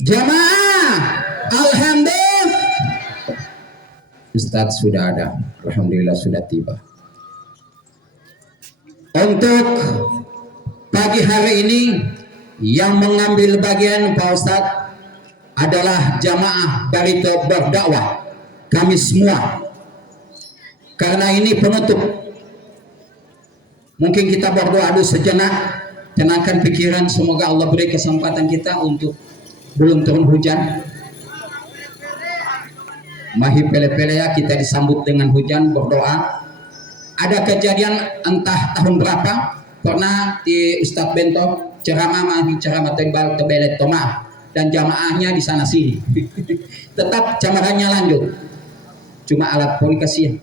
Jamaah, alhamdulillah. Ustadz sudah ada, alhamdulillah sudah tiba. Untuk pagi hari ini yang mengambil bagian Pak Ustadz adalah jamaah Barito berdakwah, kami semua. Karena ini penutup, mungkin kita berdoa dulu sejenak, tenangkan pikiran, semoga Allah beri kesempatan kita untuk belum turun hujan. Mahir pele-pele ya, kita disambut dengan hujan, berdoa. Ada kejadian entah tahun berapa, pernah di Ustadz Bento ceramah tebelet toma dan jamaahnya di sana sini. Tetap ceramahnya lanjut, cuma alat komunikasi.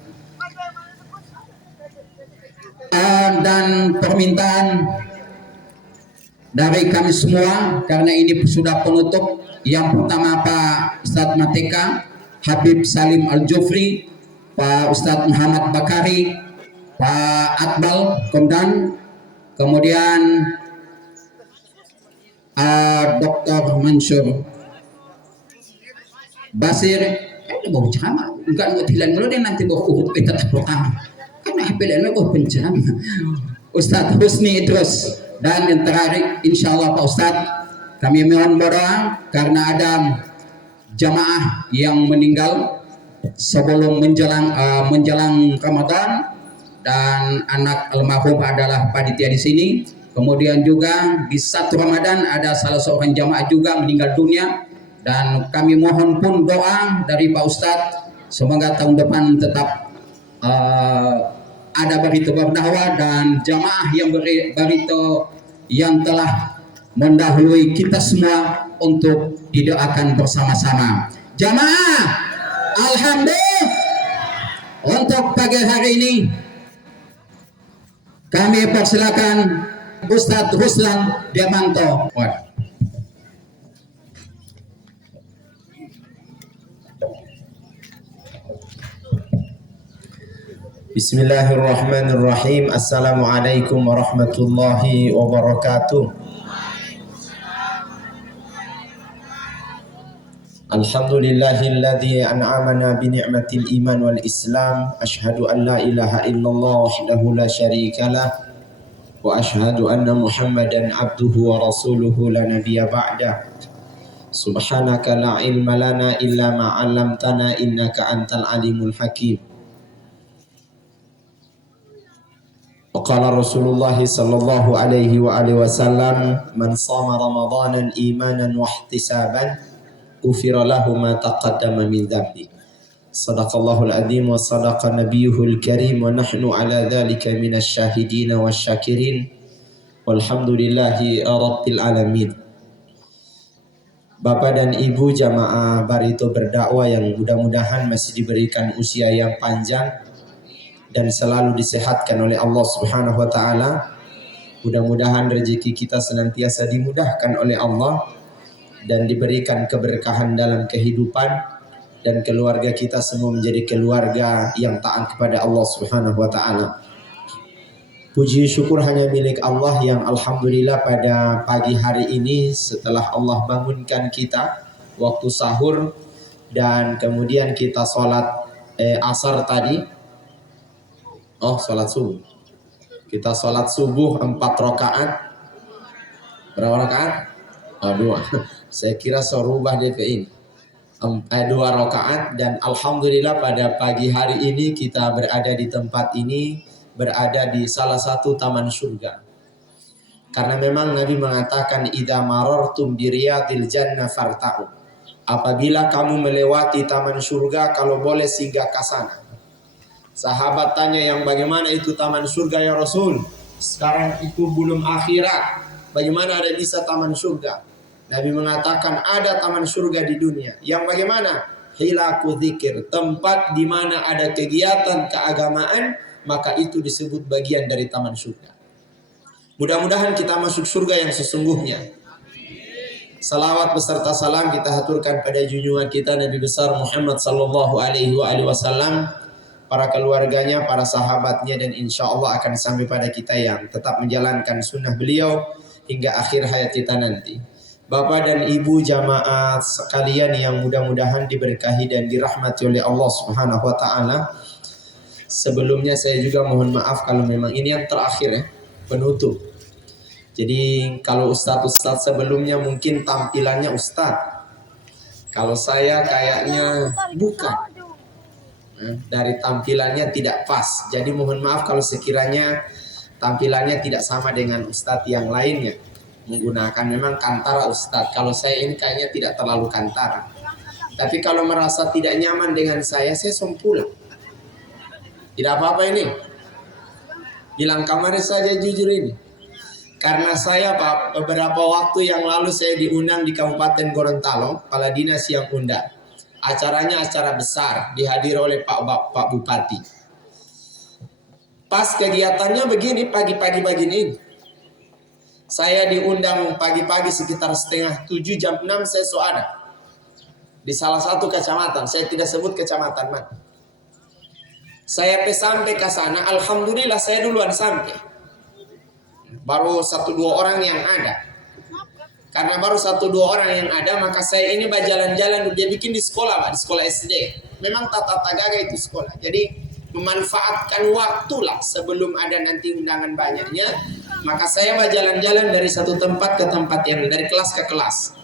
Dan permintaan dari kami semua, karena ini sudah penutup. Yang pertama Pak Ustadz Mateka, Habib Salim Al-Jufri, Pak Ustadz Muhammad Bakari, Pak Akbal Komdan, kemudian Dr. Mansur Basir. Mau ceramah, enggak mau tilan dulu deh, nanti bawa urut kita pertama. Karena HPLN mau penceramah. Ustadz Husni Idrus. Dan yang terakhir, insya Allah Pak Ustadz, kami mohon berdoa karena ada jamaah yang meninggal sebelum menjelang Ramadan, dan anak almarhum adalah panitia di sini. Kemudian juga di 1 Ramadan ada salah seorang jamaah juga meninggal dunia, dan kami mohon pun doa dari Pak Ustadz, semoga tahun depan tetap ada Barito berdakwah dan jamaah yang Barito yang telah mendahului kita semua untuk didoakan bersama-sama. Jamaah, alhamdulillah. Untuk pagi hari ini kami persilakan Ustadz Ruslan Diamanto. Bismillahirrahmanirrahim. Assalamualaikum warahmatullahi wabarakatuh. Alhamdulillahilladzi an'amana bi ni'matil iman wal islam. Asyhadu an la ilaha illallah wahdahu la syarikalah wa asyhadu anna Muhammadan abduhu wa rasuluhu la nabiyya ba'dah. Subhanaka la ilma lana illa ma 'allamtana innaka antal alimul hakim. Qala Rasulullah sallallahu alaihi wa alihi wasallam, man shama ramadanan imanan wa ihtisaban ghufira lahu ma taqaddama min dhanbi. Sadaqallahul azim wa sadaqa nabiyyuhul karim wa nahnu ala dzalika minasy syahidin wasyakirin walhamdulillahi rabbil alamin. Bapak dan Ibu jamaah Barito berdakwah yang mudah-mudahan masih diberikan usia yang panjang dan selalu disehatkan oleh Allah Subhanahu wa taala. Mudah-mudahan rezeki kita senantiasa dimudahkan oleh Allah dan diberikan keberkahan dalam kehidupan, dan keluarga kita semua menjadi keluarga yang taat kepada Allah Subhanahu wa taala. Puji syukur hanya milik Allah yang alhamdulillah pada pagi hari ini setelah Allah bangunkan kita waktu sahur dan kemudian kita sholat asar tadi. Sholat subuh. Kita sholat subuh 4 rakaat. Berapa rakaat? 2. Saya kira sorubah DP ini. 2 rakaat, dan alhamdulillah pada pagi hari ini kita berada di tempat ini, berada di salah satu taman surga. Karena memang Nabi mengatakan idza marartum bi riyadil jannah farta'u. Apabila kamu melewati taman surga, kalau boleh singgah ke sana. Sahabat tanya, yang bagaimana itu taman surga ya Rasul? Sekarang itu belum akhirat, bagaimana ada bisa taman surga? Nabi mengatakan ada taman surga di dunia. Yang bagaimana? Hilaku dzikir, tempat di mana ada kegiatan keagamaan, maka itu disebut bagian dari taman surga. Mudah-mudahan kita masuk surga yang sesungguhnya. Salawat beserta salam kita haturkan pada junjungan kita Nabi besar Muhammad sallallahu alaihi wasallam, para keluarganya, para sahabatnya, dan insya Allah akan sampai pada kita yang tetap menjalankan sunnah beliau hingga akhir hayat kita nanti. Bapak dan Ibu jamaah sekalian yang mudah-mudahan diberkahi dan dirahmati oleh Allah Subhanahu wa taala. Sebelumnya saya juga mohon maaf kalau memang ini yang terakhir ya, penutup. Jadi kalau ustadz-ustadz sebelumnya mungkin tampilannya ustadz. Kalau saya kayaknya bukan. Dari tampilannya tidak pas. Jadi mohon maaf kalau sekiranya tampilannya tidak sama dengan ustadz yang lainnya. Menggunakan memang kantara ustadz. Kalau saya ini kayaknya tidak terlalu kantara. Tapi kalau merasa tidak nyaman dengan saya sompulang. Tidak apa-apa ini. Bilang kamar saja jujur ini. Karena saya Pak, beberapa waktu yang lalu saya diundang di Kabupaten Gorontalo, kepala dinas yang undang. Acaranya acara besar, dihadiri oleh Pak Bupati. Pas kegiatannya begini, pagi-pagi begini. Saya diundang pagi-pagi sekitar 6:30 jam 6 saya ada. Di salah satu kecamatan, saya tidak sebut kecamatan mana. Saya sampai ke sana, alhamdulillah saya duluan sampai. Baru 1-2 orang yang ada. Karena baru 1-2 orang yang ada, maka saya ini berjalan-jalan. Dia bikin di sekolah, Pak, di sekolah SD. Memang tata gaga itu sekolah. Jadi memanfaatkan waktu lah sebelum ada nanti undangan banyaknya. Maka saya berjalan-jalan dari satu tempat ke tempat yang dari kelas ke kelas.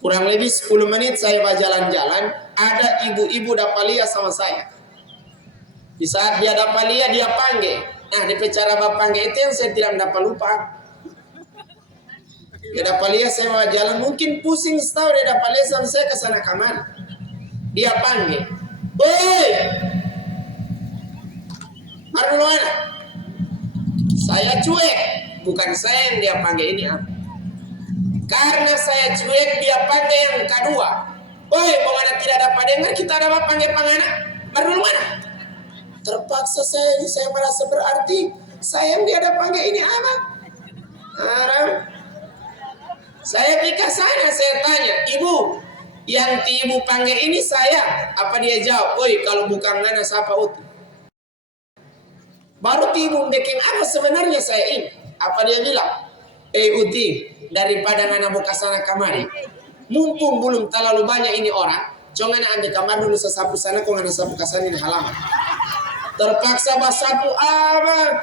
Kurang lebih 10 menit saya berjalan-jalan, ada ibu-ibu dapalia sama saya. Di saat dia dapalia, dia panggil. Nah, di cara panggil itu yang saya tidak dapat lupa. Dia dapalia, saya mau jalan, mungkin pusing setahun dia dapalia sama saya ke sana kamar. Dia panggil, "Woi, baru mana?" Saya cuek, bukan saya yang dia panggil ini. Karena saya cuek, dia panggil yang kedua. "Woi, mau mana tidak dapat dengar kita dapat panggil pangana? Baru mana?" Terpaksa saya merasa berarti saya yang dia ada panggil ini apa? Saya pergi ke sana, saya tanya, "Ibu, yang ibu panggil ini saya?" Apa dia jawab? "Woi, kalau bukan ngana siapa uti?" Baru ibu bikin apa sebenarnya saya ini? Apa dia bilang? Uti, daripada ngana buka sana kamari, mumpung belum terlalu banyak ini orang, jangan ambil kamar dulu sesapu sana, kok ngana sapu ke sana ini halaman. Terpaksa basapu apa?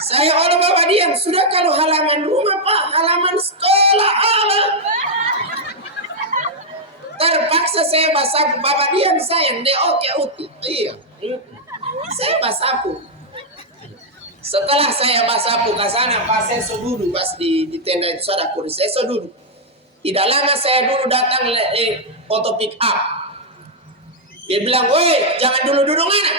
Saya oleh bawa diam. Sudah kalau halaman rumah Pak, halaman sekolah apa? Terpaksa saya basapu. Bawa diam sayang. Dia oke uti. Iya. Saya basapu. Setelah saya basapu ke sana, Pak, saya duduk pas di tenda itu ada kursi. Saya duduk. Tidak lama saya dulu datang auto pick up. Dia bilang, "Woi, jangan dulu duduk mana?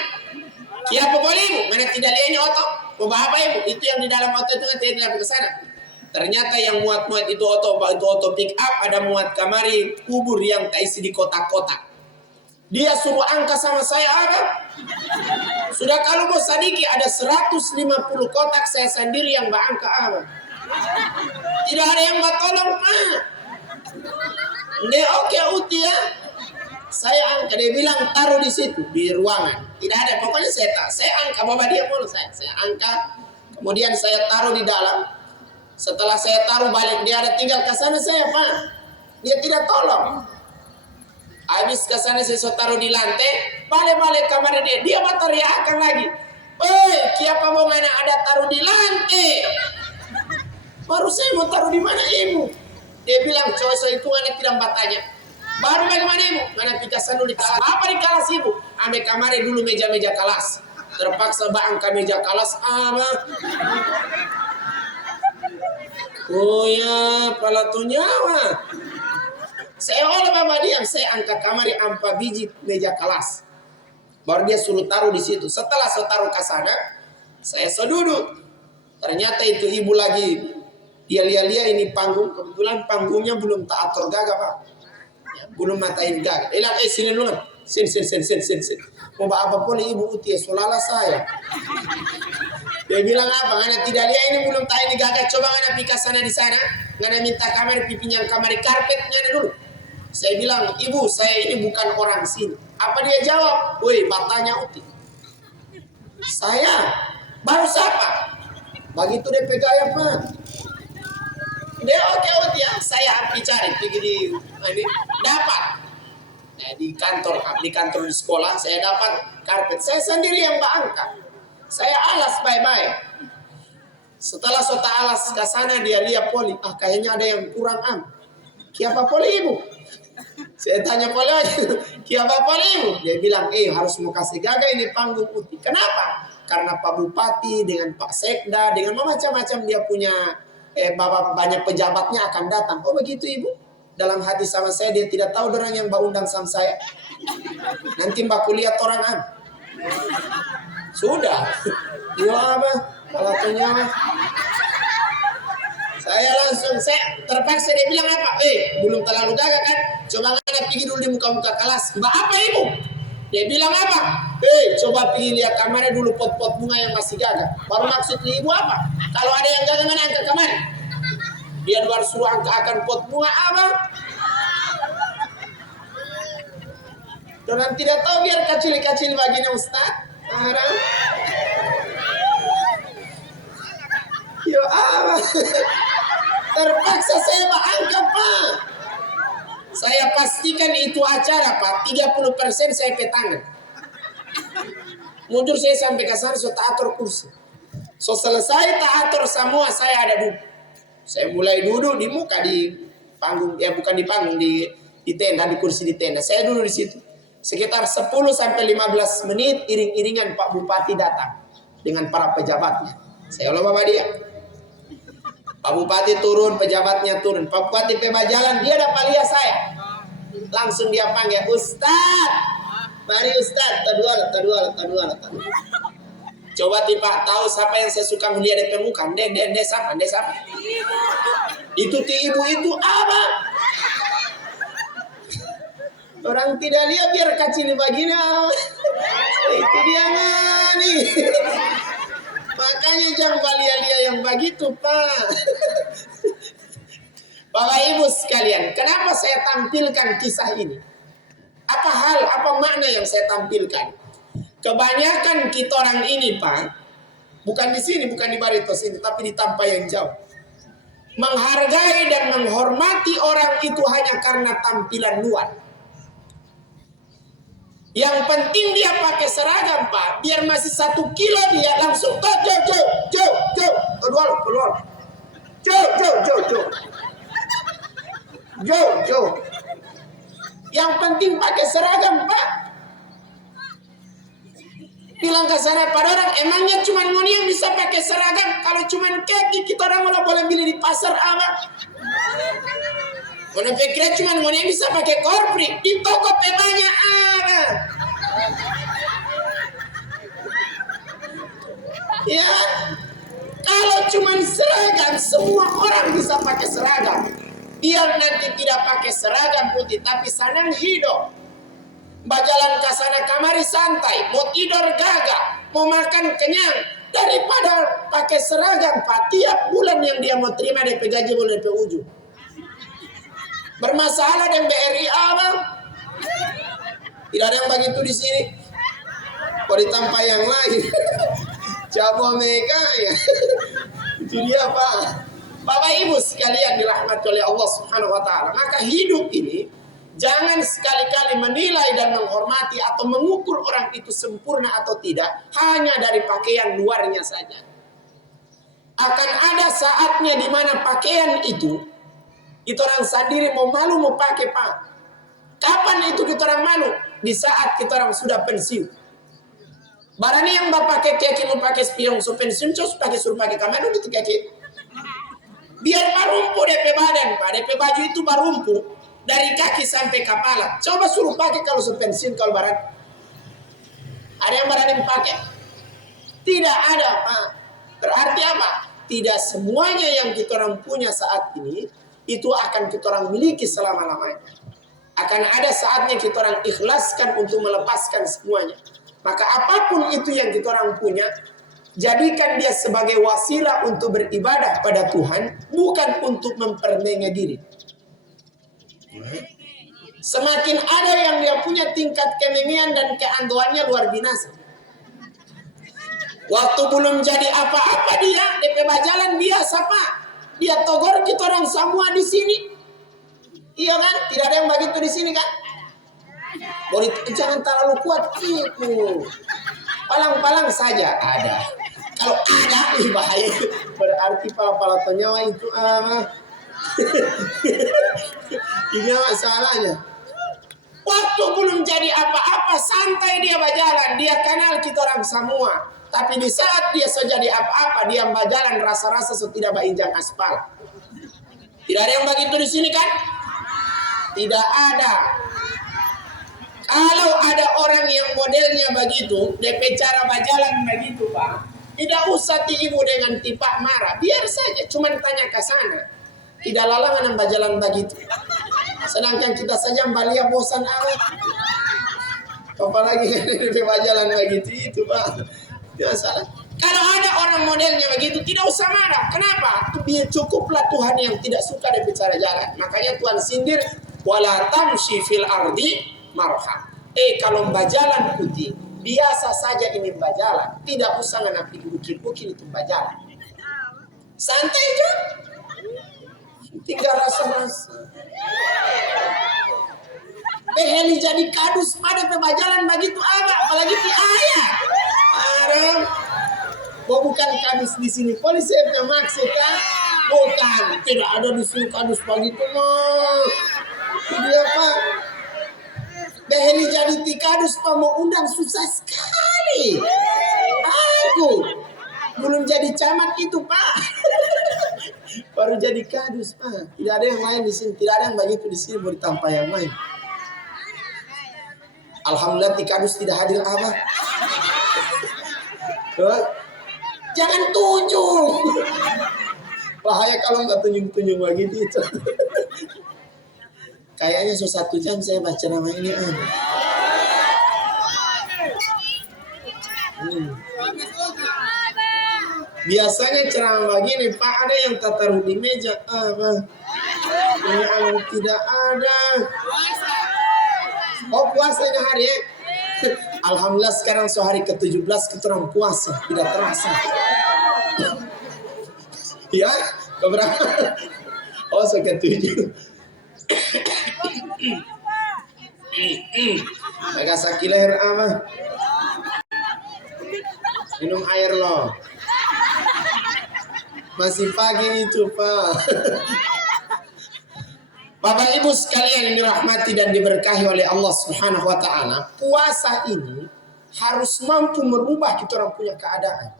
Siapa boleh ibu? Mana tidak lihat ini otot? Mau apa ibu? Itu yang di dalam otot itu kan tidak ke sana." Ternyata yang muat-muat itu otot pick up, ada muat kamari kubur yang tak isi di kotak-kotak. Dia suruh angka sama saya ada. Sudah kalau mau sadiki ada 150 kotak, saya sendiri yang berangka apa. Tidak ada yang bertolong Pak. Dia oke uti ya. Saya angkat, dia bilang taruh di situ di ruangan. Tidak ada, pokoknya saya angkat bawa dia mulu saya angkat. Kemudian saya taruh di dalam. Setelah saya taruh balik, dia ada tinggal ke sana saya Pak. Dia tidak tolong. Habis ke sana saya taruh di lantai, balik kamar dia berteriakan lagi. "Woi, siapa mau mana ada taruh di lantai?" Baru saya mau taruh di mana ibu? Dia bilang, "Coy, itu anak tidak bertanya." Baru bagaimana ibu? Mana pikasan dulu di kelas. Apa di kelas ibu? Ambil kamar dulu meja-meja kelas. Terpaksa angkat meja kelas. Oh ya, pala tu nyawa. Saya oleh bapak diam, saya angkat kamar 4 biji meja kelas. Baru dia suruh taruh di situ. Setelah saya taruh ke sana, saya duduk. Ternyata itu ibu lagi. Dia lihat ini panggung. Kebetulan panggungnya belum tak atur gagah Pak. Belum matain gagah. Sini dulu. Sini. Mau apa pun ibu uti solala saya. Dia bilang apa? Ngana tidak lihat ini belum tahu ini gagah. Coba ngana pika sana di sana. Ngana minta kamar pipinya kamar karpetnya dulu. Saya bilang, ibu saya ini bukan orang sini. Apa dia jawab? Woi, batanya uti. Saya baru siapa? Begitu dia gaya Pak. Dia oke ya, saya pergi di ini dapat. Nah, di kantor di sekolah saya dapat karpet. Saya sendiri yang angkat. Saya alas bye-bye. Setelah sota alas ke sana dia lihat poli. Kayaknya ada yang kurang Kiapa poli ibu? Saya tanya poli lagi. Kiapa poli ibu? Dia bilang, harus mau kasih gaga ini panggung putih. Kenapa? Karena Pak Bupati dengan Pak Sekda dengan macam-macam dia punya bapak banyak pejabatnya akan datang. Oh begitu ibu? Dalam hati sama saya dia tidak tahu orang yang mbak undang sama saya. Nanti mbak kuliah orang sudah. Dua apa? Kalatunya saya terpaksa dia bilang apa? Belum terlalu gagal kan? Coba anda pergi dulu di muka-muka kelas. Mbak apa ibu? Dia bilang apa? Coba pergi lihat kamarnya dulu pot-pot bunga yang masih gagal. Baru maksud ibu apa? Kalau ada yang gagal mana angkat kamar? Dia baru suruh angkat pot bunga apa? Orang tidak tahu biar kecil-kecil baginya Ustaz. Yo apa? Terpaksa saya angkat Pak. Saya pastikan itu acara Pak 30% saya ke tangan. Mundur saya sampai ke sana so atur kursi. So selesai atur semua saya ada duduk. Saya mulai duduk di muka di panggung bukan di panggung di tenda di kursi di tenda. Saya duduk di situ. Sekitar 10 sampai 15 menit iring-iringan Pak Bupati datang dengan para pejabatnya. Saya bawa dia. Pak Bupati turun, pejabatnya turun. Pak Bupati jalan, dia dapat lihat saya. Langsung dia panggil, Ustaz. Mari Ustaz, taduala. Coba Pak tahu siapa yang saya suka melihat di muka? Dek siapa? Itu ibu itu apa? Orang tidak lihat biar kecil begini. Itu dia nih. Makanya jangan lihat yang begitu Pak. Bapak Ibu sekalian, kenapa saya tampilkan kisah ini? Apa makna yang saya tampilkan? Kebanyakan kita orang ini Pak, bukan di sini, bukan di Barito sini, tapi di Tampa yang jauh. Menghargai dan menghormati orang itu hanya karena tampilan luar. Yang penting dia pakai seragam Pak, biar masih 1 kilo dia langsung jauh. Yang penting pakai seragam Pak. Bilang ke sana pada orang, emangnya cuma ngoni yang bisa pakai seragam? Kalau cuma kaki kita orang udah boleh beli di pasar apa? Mana pikirnya cuma ngoni yang bisa pakai korpri di toko banyak ada. Ya, kalau cuma seragam, semua orang bisa pakai seragam. Biar nanti tidak pakai seragam putih, tapi senang hidup. Bajalan ke sana kamari santai, mau tidur gagah, mau makan kenyang. Daripada pakai seragam, Pak, tiap bulan yang dia mau terima DP gaji mulai DP ujung. Bermasalah dengan BRIA, Bang. Tidak ada yang begitu di sini. Kok ditampak yang lain? Coba mereka ya. Itu dia Pak. Bapak Ibu sekalian dirahmati oleh Allah Subhanahu wa taala. Maka hidup ini jangan sekali-kali menilai dan menghormati atau mengukur orang itu sempurna atau tidak hanya dari pakaian luarnya saja. Akan ada saatnya di mana pakaian itu orang sendiri mau malu mau pakai Pak. Kapan itu kita orang malu? Di saat kita orang sudah pensiun. Barani yang bapak pakai mau pakai spion so pensiun terus suruh pakai kamar itu kaki. Biar barumpu DP badan Pak, DP baju itu barumpu dari kaki sampai kepala. Coba suruh pakai kalau so pensiun kalau barani. Ada yang barani pakai? Tidak ada Pak. Berarti apa? Tidak semuanya yang kita orang punya saat ini itu akan kita orang miliki selama-lamanya. Akan ada saatnya kita orang ikhlaskan untuk melepaskan semuanya. Maka apapun itu yang kita orang punya, jadikan dia sebagai wasilah untuk beribadah pada Tuhan, bukan untuk mempermenga diri. Semakin ada yang dia punya tingkat kemengean dan keangguannya luar biasa. Waktu belum jadi apa-apa dia, DP bajalan biasa Pak. Dia togor kita orang semua di sini. Iya kan? Tidak ada yang begitu di sini kan? Jangan terlalu kuat itu. Palang-palang saja ada. Kalau ada, bahaya. Berarti pala-pala nyawa itu ini masalahnya. Waktu belum jadi apa-apa, santai dia berjalan. Dia kenal kita orang semua. Tapi di saat dia sudah jadi apa-apa, dia berjalan rasa-rasa tidak berinjak aspal. Tidak ada yang begitu di sini kan? Tidak ada. Kalau ada orang yang modelnya begitu, DP cara berjalan begitu Pak, tidak usah ibu dengan tipak marah, biar saja, cuman tanya ke sana. Tidak lalangan berjalan begitu. Sedangkan kita saja balia bosan amat. Apalagi DP berjalan begitu itu Pak. Tidak salah. Kalau ada orang modelnya begitu, tidak usah marah. Kenapa? Dia cukuplah Tuhan yang tidak suka DP cara jalan. Makanya Tuhan sindir, wala tamshi fil ardi marha. Kalau berjalan putih, biasa saja ini berjalan. Tidak usah menapi bukit-bukit itu berjalan. Santai aja. Tinggal rasa-rasa. Beheli jadi kadus pada pembajalan begitu apa? Apalagi di ayah. Arang. Bukan kadus di sini. Polisi yang maksud kan? Bukan. Tidak ada di sini kadus begitu mah. Dia Pak. Beheli jadi tikadus Pak, mau undang susah sekali. Aku belum jadi camat itu Pak. Baru jadi kadus Pak. Tidak ada yang lain di sini. Tidak ada yang begitu di sini baru tanpa yang lain. Alhamdulillah tikadus tidak hadir apa. Jangan tunjuk. Bahaya kalau nggak tunjuk-tunjuk begitu itu. Kayaknya sudah 1 jam saya baca nama ini. Biasanya ceramah begini Pak, ada yang tak taruh di meja. Ini tidak ada. Oh puasa ini hari ya? Alhamdulillah sekarang hari ke-17 kita orang puasa. Tidak terasa. Ya? Keberapa? Oh ke-7. Agak sakit leher ama. Minum air loh. Masih pagi itu Pak. Bapak Ibu sekalian yang dirahmati dan diberkahi oleh Allah Subhanahu wa taala, puasa ini harus mampu merubah kita orang punya keadaan.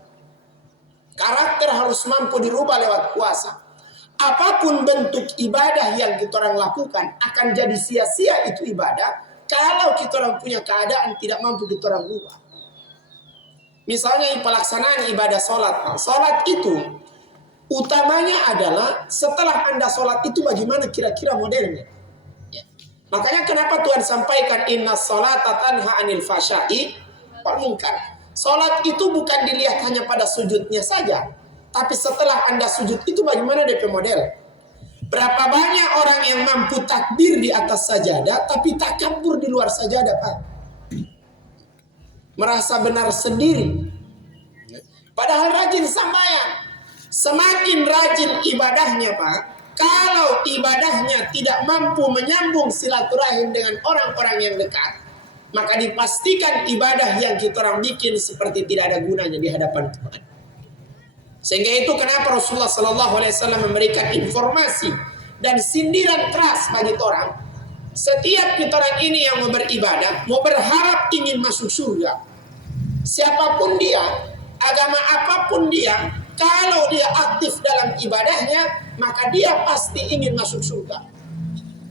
Karakter harus mampu dirubah lewat puasa. Apapun bentuk ibadah yang kita orang lakukan akan jadi sia-sia itu ibadah kalau kita orang punya keadaan tidak mampu kita orang rubah. Misalnya pelaksanaan ibadah sholat. Sholat itu utamanya adalah setelah Anda sholat itu bagaimana kira-kira modelnya. Ya. Makanya kenapa Tuhan sampaikan inna sholata tanha anil fahsya'i wal munkar. Sholat itu bukan dilihat hanya pada sujudnya saja. Tapi setelah Anda sujud itu bagaimana DP model? Berapa banyak orang yang mampu takbir di atas sajadah tapi takabur di luar sajadah Pak. Merasa benar sendiri. Padahal rajin sembahyang. Semakin rajin ibadahnya Pak, kalau ibadahnya tidak mampu menyambung silaturahim dengan orang-orang yang dekat, maka dipastikan ibadah yang kita orang bikin seperti tidak ada gunanya di hadapan Tuhan. Sehingga itu kenapa Rasulullah SAW memberikan informasi dan sindiran keras bagi orang. Setiap kita orang ini yang mau beribadah, mau berharap ingin masuk surga, siapapun dia, agama apapun dia, kalau dia aktif dalam ibadahnya, maka dia pasti ingin masuk surga.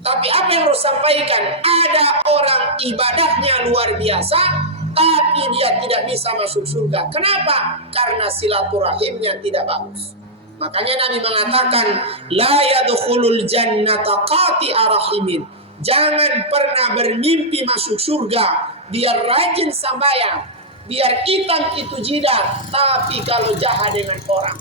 Tapi apa yang harus sampaikan? Ada orang ibadahnya luar biasa, tapi dia tidak bisa masuk surga. Kenapa? Karena silaturahimnya tidak bagus. Makanya Nabi mengatakan, la yadkhulul jannata qati'a rahimin. Jangan pernah bermimpi masuk surga, biar rajin sembahyang. Biar hitam itu jidat, tapi kalau jahat dengan orang.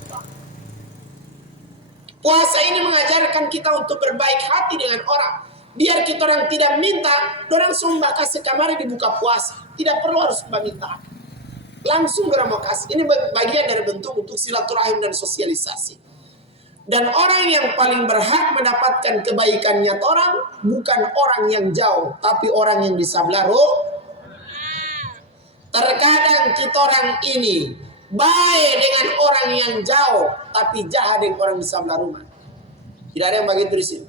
Puasa ini mengajarkan kita untuk berbaik hati dengan orang. Biar kita orang tidak minta, orang sumbah kasih kamari dibuka puasa. Tidak perlu harus minta. Langsung orang mau kasih. Ini bagian dari bentuk untuk silaturahim dan sosialisasi. Dan orang yang paling berhak mendapatkan kebaikannya orang bukan orang yang jauh, tapi orang yang di sebelah Terkadang kita orang ini baik dengan orang yang jauh, tapi jahat dengan orang di sebelah rumah. Tidak ada yang begitu di sini.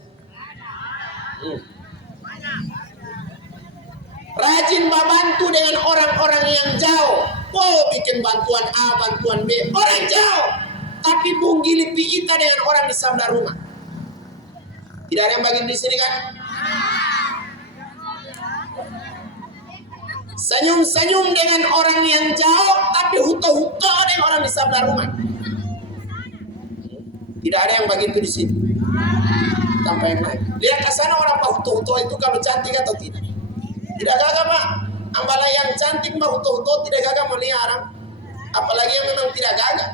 Rajin membantu dengan orang-orang yang jauh. Oh, bikin bantuan A, bantuan B. Orang jauh. Tapi bunggili piita dengan orang di sebelah rumah. Tidak ada yang begitu di sini kan? Senyum-senyum dengan orang yang jauh, tapi huto-huto dengan orang di sebelah rumah. Tidak ada yang begitu di sini. Tanpa yang lain. Lihat ke sana orang huto-huto itu kalau cantik atau tidak. Tidak gagah Pak. Ambala yang cantik mah huto-huto tidak gagah melihara. Apalagi yang memang tidak gagah.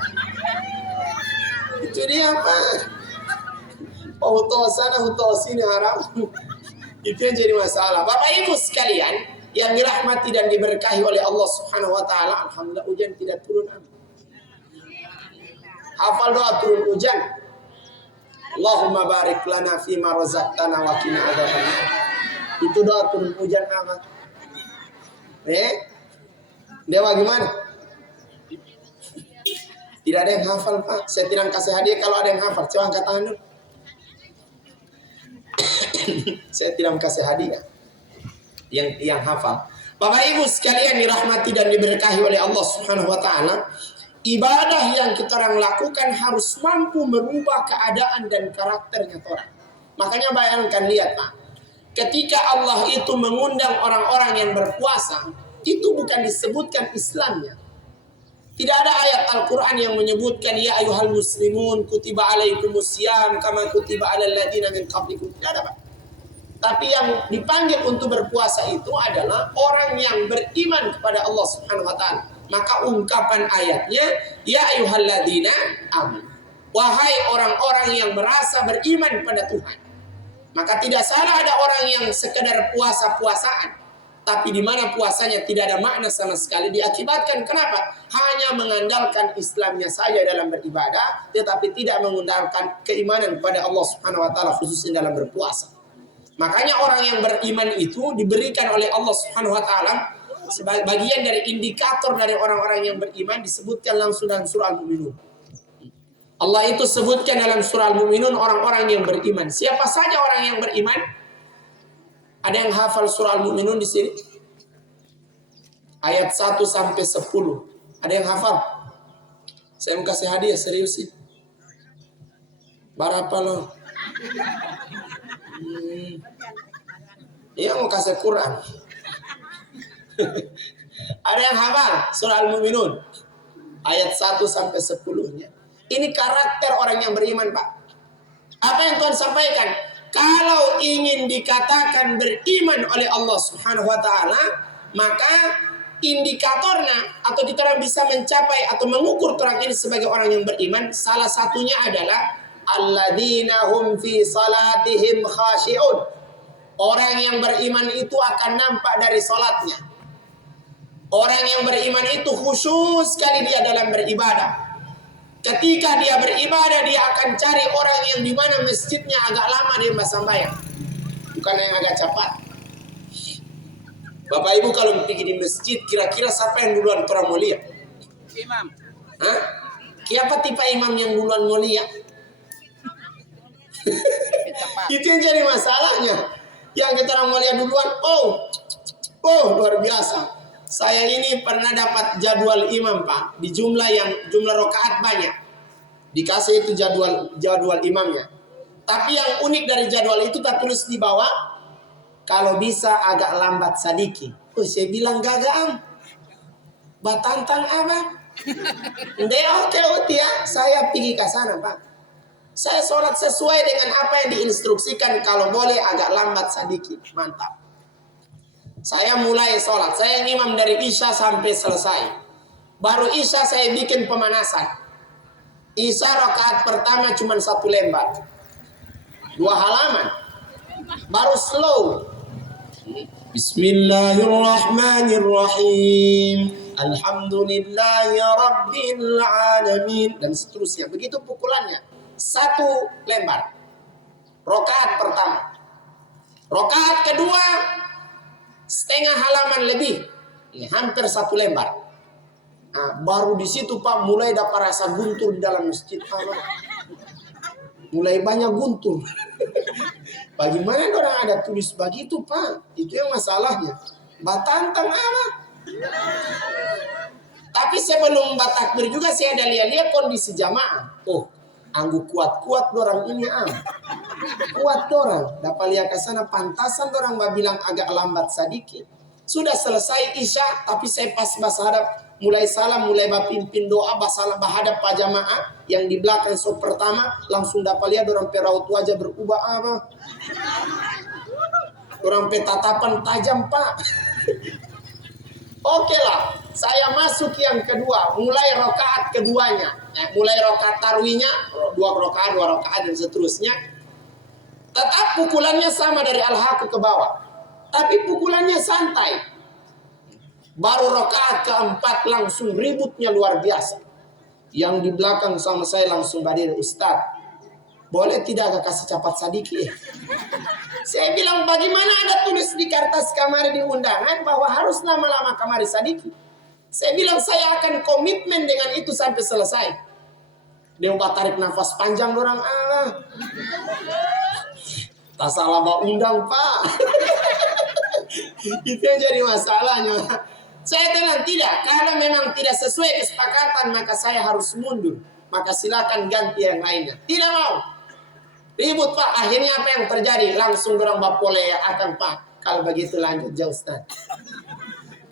Itu dia Pak. Huto sana huto sini haram. Itu yang jadi masalah. Bapak Ibu sekalian yang dirahmati dan diberkahi oleh Allah Subhanahu wa taala, alhamdulillah hujan tidak turun. Hafal doa turun hujan. Allahumma barik lana fima razaqtana wa qina adzabannar. Itu doa turun hujan amat. Dewa gimana? Tidak ada yang hafal Pak. Saya tidak kasih hadiah kalau ada yang hafal. Coba angkat tangan dulu. Saya tidak kasih hadiah. Yang hafal. Bapak Ibu sekalian dirahmati dan diberkahi oleh Allah Subhanahu wa taala. Ibadah yang kita orang lakukan harus mampu merubah keadaan dan karakternya orang. Makanya bayangkan lihat Pak. Ketika Allah itu mengundang orang-orang yang berpuasa, itu bukan disebutkan Islamnya. Tidak ada ayat Al-Quran yang menyebutkan ya ayuhal muslimun kutiba alaikumusiyam kama kutiba alal ladina min qablikum. Tidak ada Pak. Tapi yang dipanggil untuk berpuasa itu adalah orang yang beriman kepada Allah Subhanahu wa taala. Maka ungkapan ayatnya ya ayyuhalladzina amanu. Wahai orang-orang yang merasa beriman pada Tuhan. Maka tidak salah ada orang yang sekedar puasa-puasaan, tapi di mana puasanya tidak ada makna sama sekali, diakibatkan kenapa? Hanya mengandalkan Islamnya saja dalam beribadah, tetapi tidak mengandalkan keimanan kepada Allah Subhanahu wa taala khususnya dalam berpuasa. Makanya orang yang beriman itu diberikan oleh Allah Subhanahu wa taala sebagai bagian dari indikator dari orang-orang yang beriman disebutkan langsung dalam surah Al-Mu'minun. Allah itu sebutkan dalam surah Al-Mu'minun orang-orang yang beriman. Siapa saja orang yang beriman? Ada yang hafal surah Al-Mu'minun di sini? Ayat 1 sampai 10. Ada yang hafal? Saya mau kasih hadiah serius sih. Berapa lo? Iya mau kasih Quran. Ada yang hafal surah Al-Mu'minun ayat 1 sampai 10-nya. Ini karakter orang yang beriman, Pak. Apa yang Tuhan sampaikan? Kalau ingin dikatakan beriman oleh Allah Subhanahu wa taala, maka indikatornya atau kita orang bisa mencapai atau mengukur orang ini sebagai orang yang beriman, salah satunya adalah alladzina hum fi salatihim khashi'un. Orang yang beriman itu akan nampak dari salatnya. Orang yang beriman itu khusyuk sekali dia dalam beribadah. Ketika dia beribadah, dia akan cari orang yang di mana masjidnya agak lama dia sembahyang, bukan yang agak cepat. Bapak Ibu kalau pergi di masjid, kira-kira siapa yang duluan orang mulia? Imam. Hah? Siapa tipe imam yang duluan mulia? Itu yang jadi masalahnya. Yang kita orang mulia duluan, oh luar biasa. Saya ini pernah dapat jadwal imam Pak, di jumlah rakaat banyak. Dikasih itu jadwal imamnya. Tapi yang unik dari jadwal itu tertulis di bawah, kalau bisa agak lambat sedikit. Saya bilang gagam. Batantang apa? Oke ya, saya pergi ke sana Pak. Saya sholat sesuai dengan apa yang diinstruksikan, kalau boleh agak lambat sedikit. Mantap. Saya mulai sholat, saya imam dari Isya sampai selesai. Baru Isya saya bikin pemanasan. Isya rakaat pertama cuma 1 lembar, 2 halaman. Baru slow. Bismillahirrahmanirrahim. Alhamdulillahi rabbil alamin. Dan seterusnya. Begitu pukulannya. 1 lembar. Rokaat pertama. Rokaat kedua, setengah halaman lebih. Ya, hampir 1 lembar. Nah, baru di situ Pak mulai dapat rasa guntur di dalam masjid. Mulai banyak guntur. Bagaimana orang ada tulis begitu Pak? Itu yang masalahnya. Batantang apa? Tapi sebelum batakbir juga saya ada lihat kondisi jamaah. Oh, anggu kuat-kuat dorang ini kuat dorang. Dapat lihat ke sana pantasan dorang bilang agak lambat sedikit. Sudah selesai Isya, tapi saya pas bahadap mulai salam, mulai pimpin doa, basalam bahadap pak jamaah yang di belakang so pertama langsung dapat lihat orang peraut wajah berubah apa? Orang petatapan tajam Pak. Oke lah, saya masuk yang kedua, mulai rokaat keduanya, mulai rokaat tarwinya, 2 rokaat dan seterusnya. Tetap pukulannya sama dari al-haqqi ke bawah, tapi pukulannya santai. Baru rokaat keempat langsung ributnya luar biasa. Yang di belakang sama saya langsung berdiri, Ustaz, boleh tidak agak kasih cepat sedikit? Saya bilang bagaimana ada tulis di kertas kamari di undangan bahwa harus lama-lama kamari sedikit. Saya bilang saya akan komitmen dengan itu sampai selesai. Dia mau tarik nafas panjang orang tak salah mau undang Pak. Itu yang jadi masalahnya. Saya bilang tidak, kalau memang tidak sesuai kesepakatan maka saya harus mundur. Maka silakan ganti yang lainnya. Tidak mau. Ribut Pak, akhirnya apa yang terjadi? Langsung orang bapole akan Pak. Kalau begitu lanjut jauh Ustaz.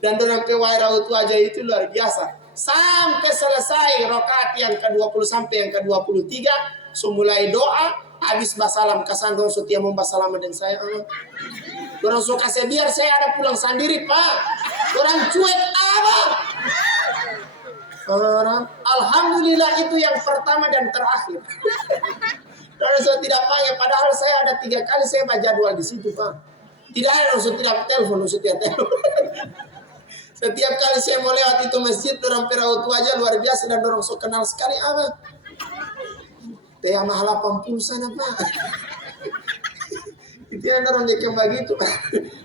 Dan orang pewai raut wajah itu luar biasa. Sampai selesai rokaat yang ke-20 sampai yang ke-23. So mulai doa, habis basalam kasandong setia membasalam dan saya. Orang suka saya biar saya ada pulang sendiri Pak. Orang cuek apa? Orang alhamdulillah itu yang pertama dan terakhir. Kalau saya tidak pakai, padahal saya ada 3 kali saya baca jadwal di situ Pak. Tidak ada usut tidak telepon, usut tidak telepon. Setiap kali saya mau lewat itu masjid, orang peraut wajah luar biasa dan orang so kenal sekali apa? Teh mahal 80 sana Pak. Itu yang orang jekang begitu.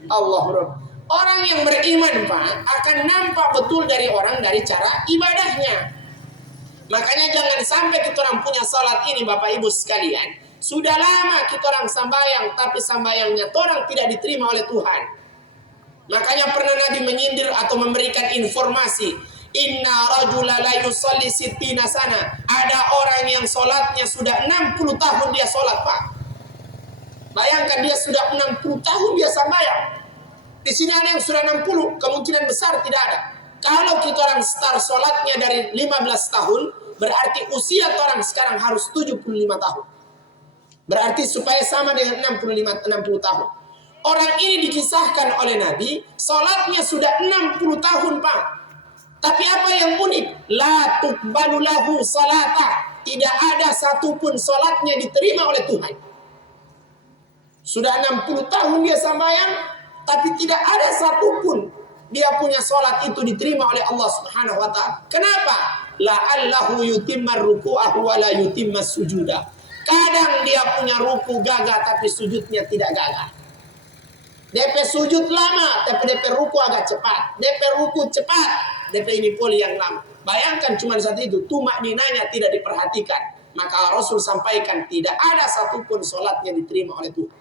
Allah Rabb. Orang yang beriman Pak akan nampak betul dari orang dari cara ibadahnya. Makanya jangan sampai kita orang punya salat ini Bapak Ibu sekalian. Sudah lama kita orang sambayang tapi sambayangnya orang tidak diterima oleh Tuhan. Makanya pernah Nabi menyindir atau memberikan informasi. Inna rajula la yusalli sittina sana. Ada orang yang salatnya sudah 60 tahun dia salat Pak. Bayangkan dia sudah 60 tahun dia sambayang. Di sini ada yang sudah 60, kemungkinan besar tidak ada. Kalau kita orang start sholatnya dari 15 tahun, berarti usia orang sekarang harus 75 tahun. Berarti supaya sama dengan 60 tahun. Orang ini dikisahkan oleh Nabi, sholatnya sudah 60 tahun Pak. Tapi apa yang unik? La tuqbalu lahu salata. Tidak ada satupun sholatnya diterima oleh Tuhan. Sudah 60 tahun dia sambayang, tapi tidak ada satupun dia punya sholat itu diterima oleh Allah Subhanahu wa ta'ala. Kenapa? La'allahu yutimma ruku'ahu wa la yutimma sujudah. Kadang dia punya ruku gagah tapi sujudnya tidak gagah. DP sujud lama tapi DP ruku agak cepat. DP ruku cepat, DP ini poli yang lama. Bayangkan cuma satu itu, tumak ninanya tidak diperhatikan. Maka Rasul sampaikan tidak ada satupun sholatnya diterima oleh Tuhan.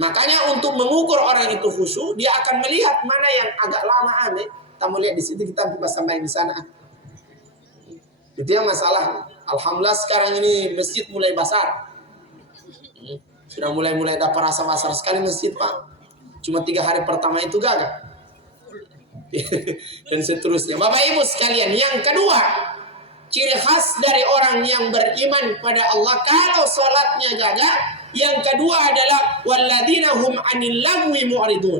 Makanya untuk mengukur orang itu khusyuk, dia akan melihat mana yang agak lama aneh. Kita mau lihat di situ, kita bisa sampai di sana. Itu yang masalah. Alhamdulillah sekarang ini masjid mulai besar. Sudah mulai dapat rasa besar sekali masjid Pak. Cuma 3 hari pertama itu gagal. Dan seterusnya. Bapak Ibu sekalian, yang kedua, ciri khas dari orang yang beriman pada Allah kalau sholatnya gagal. Yang kedua adalah walladzina hum 'anil lagwi mu'ridun.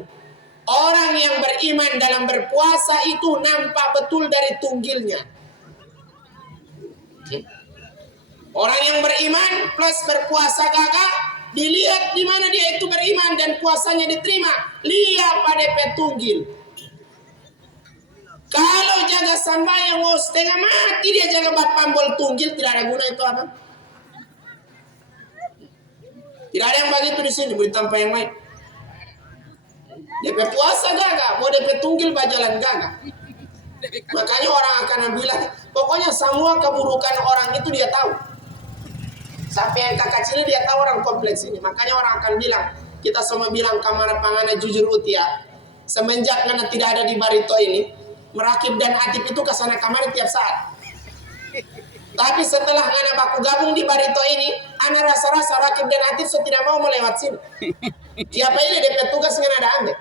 Orang yang beriman dalam berpuasa itu nampak betul dari tunggilnya. Orang yang beriman plus berpuasa gagal dilihat di mana dia itu beriman dan puasanya diterima. Lihat pada petunggil. Kalau jaga sembahyang mau setengah mati dia jaga pambol tunggil, tidak ada guna itu apa? Tidak ada yang begitu di sini, beri tanpa yang lain. DP puasa gagah, mau DP tunggil bajalan gagah. Makanya orang akan bilang, pokoknya semua keburukan orang itu dia tahu. Sampai yang kecil dia tahu orang kompleks ini. Makanya orang akan bilang, kita semua bilang kamar pangana jujur utia. Semenjak karena tidak ada di Barito ini, Merakib dan Atib itu kesana kamari tiap saat. Tapi setelah Ana baku gabung di Barito ini, Ana rasa-rasa Rakib dan Atib tidak mau melewat sini. Siapa ini DP tugas dengan ada anda?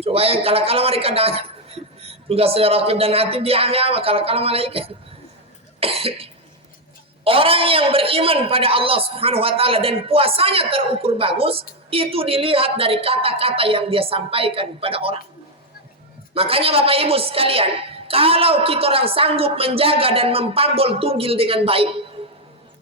Coba yang kalau mereka dah tugas Rakib dan Atib dia ambil kalau malaikat. Orang yang beriman pada Allah Subhanahu wa taala dan puasanya terukur bagus, itu dilihat dari kata-kata yang dia sampaikan kepada orang. Makanya Bapak Ibu sekalian, kalau kita orang sanggup menjaga dan mempambol tunggil dengan baik,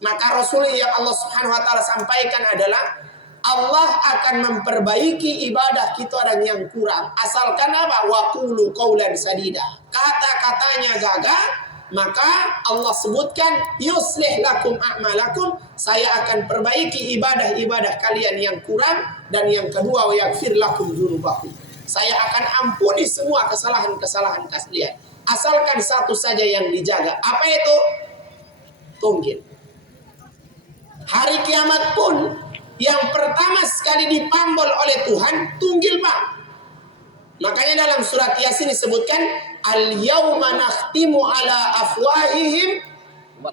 maka Rasul yang Allah Subhanahu wa taala sampaikan adalah Allah akan memperbaiki ibadah kita orang yang kurang. Asalkan apa? Wa qulu qaulan sadida. Kata-katanya gagah, maka Allah sebutkan yuslih lakum a'malakum, saya akan perbaiki ibadah-ibadah kalian yang kurang, dan yang kedua wa yaghfir lakum dzunubakum, saya akan ampuni semua kesalahan-kesalahan kalian. Asalkan satu saja yang dijaga. Apa itu? Tunggil. Hari kiamat pun yang pertama sekali dipambol oleh Tuhan tunggil Pak. Makanya dalam surat Yasin disebutkan al-yauma nakhtimu ala afwahihim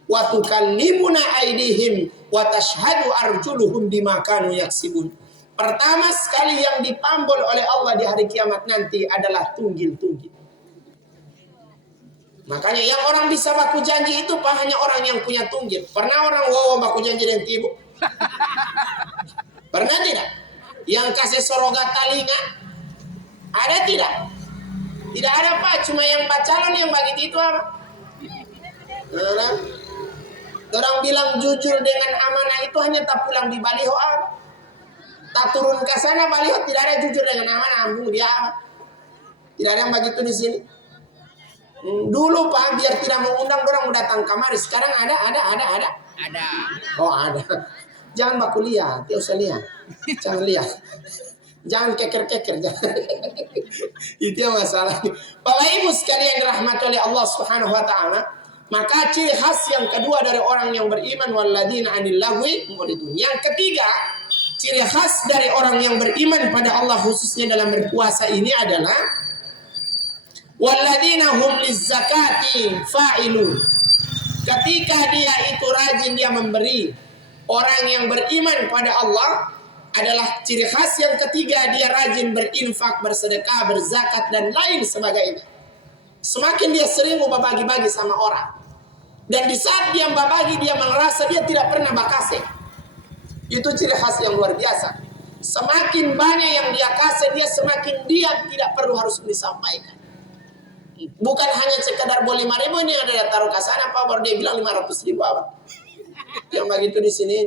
wa tukallimuna aydihim wa tashhadu arjuluhum bima kanu yaksibun. Pertama sekali yang dipambol oleh Allah di hari kiamat nanti adalah tunggil-tunggil. Makanya yang orang bisa baku janji itu Pak hanya orang yang punya tunggil. Pernah orang baku janji dengan ibu? Pernah tidak? Yang kasih sorogat telinga? Ada tidak? Tidak ada Pak, cuma yang bacalon yang begitu itu apa? Orang bilang jujur dengan amanah itu hanya tak pulang di baliho apa? Tak turun ke sana baliho tidak ada jujur dengan amanah, ambung dia apa? Tidak ada yang begitu di sini. Dulu Pak biar tidak mengundang orang datang kamari. Sekarang ada. Oh ada. Jangan baku lihat, tidak usah lihat. Jangan lihat. Jangan keker-keker. Itu yang masalah. Bapak Ibu sekalian dirahmati oleh Allah Subhanahu wa taala, maka ciri khas yang kedua dari orang yang beriman walladzina 'anil lagwi muridun. Yang ketiga, ciri khas dari orang yang beriman pada Allah khususnya dalam berpuasa ini adalah walladzina hum lizzakati fa'ilun. Ketika dia itu rajin dia memberi, orang yang beriman pada Allah adalah ciri khas yang ketiga, dia rajin berinfak, bersedekah, berzakat dan lain sebagainya. Semakin dia sering berbagi-bagi sama orang, dan di saat dia berbagi dia merasa dia tidak pernah bakasih. Itu ciri khas yang luar biasa. Semakin banyak yang dia kasih, dia semakin dia tidak perlu harus disampaikan. Bukan hanya sekadar boleh 5.000 ini ada taruh ke sana Pak, baru dia bilang 500.000 apa. Yang begitu di sini.